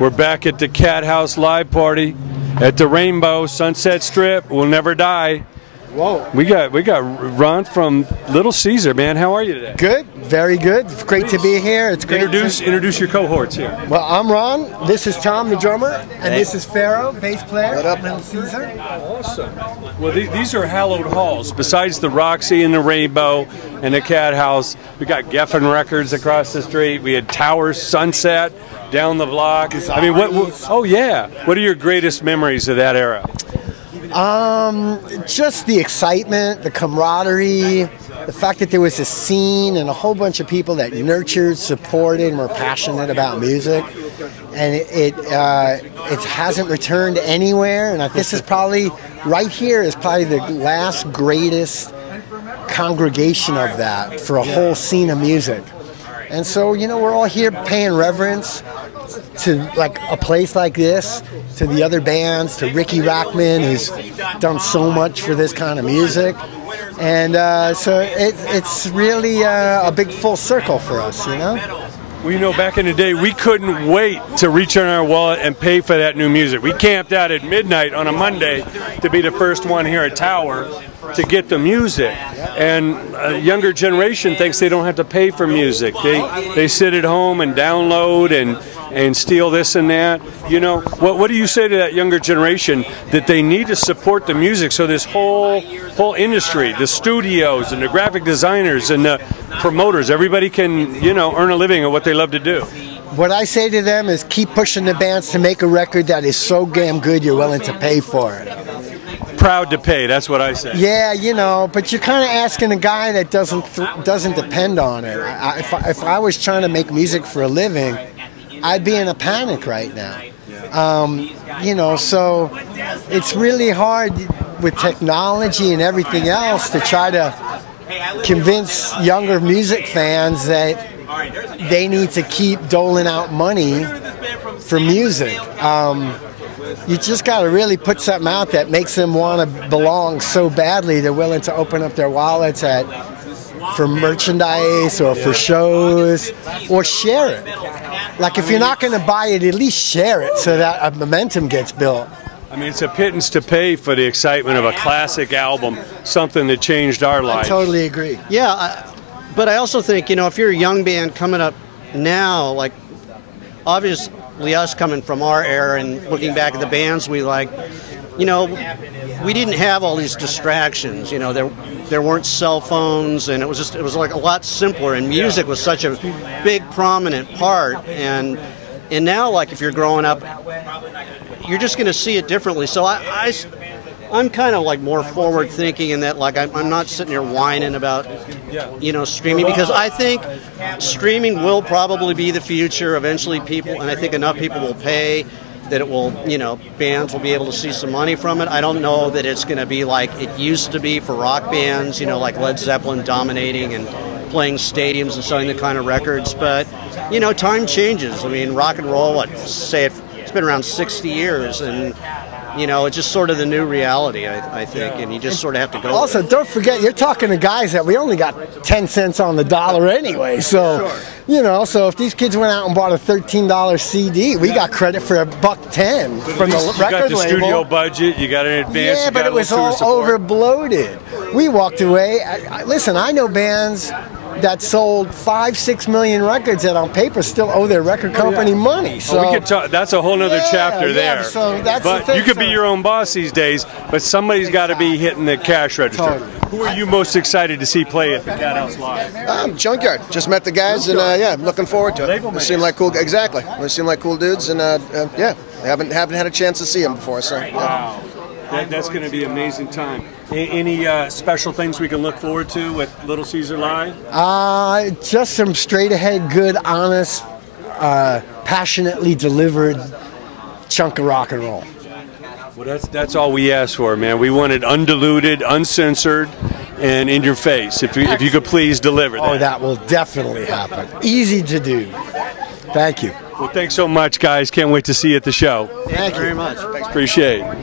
We're back at the Cat House Live Party at the Rainbow Sunset Strip. We'll never die. Whoa. We got Ron from Little Caesar, man. How are you today? Good, very good. It's great to be here. It's great. Introduce your cohorts here. Well, I'm Ron. This is Tom, the drummer, and this is Pharaoh, bass player. What up, Little Caesar? Awesome. Well, these are hallowed halls. Besides the Roxy and the Rainbow and the Cat House, we got GEFFEN Records across the street. We had Towers, Sunset down the block. I mean, what? Oh yeah. What are your greatest memories of that era? Just the excitement, the camaraderie, the fact that there was a scene and a whole bunch of people that nurtured, supported, and were passionate about music. And it hasn't returned anywhere. And this is probably, right here is probably the last greatest congregation of that for a whole scene of music. And so, you know, we're all here paying reverence to like a place like this, to the other bands, to Ricky Rackman, who's done so much for this kind of music. And so it's really a big full circle for us, you know? Well, you know, back in the day, we couldn't wait to reach in our wallet and pay for that new music. We camped out at midnight on a Monday to be the first one here at Tower to get the music. And a younger generation thinks they don't have to pay for music. They sit at home and download and steal this and that. You know, what do you say to that younger generation that they need to support the music so this whole industry, the studios and the graphic designers and the promoters, everybody can, you know, earn a living at what they love to do? What I say to them is keep pushing the bands to make a record that is so damn good you're willing to pay for it. Proud to pay, that's what I say. Yeah, you know, but you're kind of asking a guy that doesn't depend on it. If I was trying to make music for a living, I'd be in a panic right now. You know, so it's really hard with technology and everything else to try to convince younger music fans that they need to keep doling out money for music. You just got to really put something out that makes them want to belong so badly they're willing to open up their wallets for merchandise or for shows or share it. Like if you're not going to buy it, at least share it so that a momentum gets built. I mean, it's a pittance to pay for the excitement of a classic album, something that changed our lives. I totally agree. Yeah, but I also think, you know, if you're a young band coming up now, like obviously us coming from our era and looking back at the bands we like, you know, we didn't have all these distractions. You know, there weren't cell phones, and it was like a lot simpler. And music was such a big, prominent part. And now, like if you're growing up, you're just going to see it differently. So I'm kind of like more forward thinking in that, like I'm not sitting here whining about, you know, streaming, because I think streaming will probably be the future. Eventually people, and I think enough people will pay that it will, you know, bands will be able to see some money from it. I don't know that it's going to be like it used to be for rock bands, you know, like Led Zeppelin dominating and playing stadiums and selling the kind of records. But, you know, time changes. I mean, rock and roll, it's been around 60 years, and you know, it's just sort of the new reality, I think, and you just sort of have to go. Also, don't forget, you're talking to guys that we only got 10 cents on the dollar anyway, so, you know, so if these kids went out and bought a $13 CD, we got credit for $1.10 from the record label. You got the studio budget, you got an advance. Yeah, but it was all over-bloated. We walked away. Listen, I know bands that sold 5-6 million records that on paper still owe their record company money. So we could talk, that's a whole other chapter there. So that's but the thing, you could be your own boss these days, but somebody's got to be hitting the cash register. Totally. Who are you most excited to see play at the Cat House Live? Junkyard. Just met the guys, and yeah, I'm looking forward to it. They seem like cool. Exactly. They seem like cool dudes, and yeah, I haven't had a chance to see them before. So yeah. Wow. That's going to be an amazing time. Any special things we can look forward to with Little Caesar Live? Just some straight-ahead, good, honest, passionately delivered chunk of rock and roll. Well, that's all we asked for, man. We want it undiluted, uncensored, and in your face. If you could please deliver that. Oh, that will definitely happen. Easy to do. Thank you. Well, thanks so much, guys. Can't wait to see you at the show. Thank you very much. Appreciate it.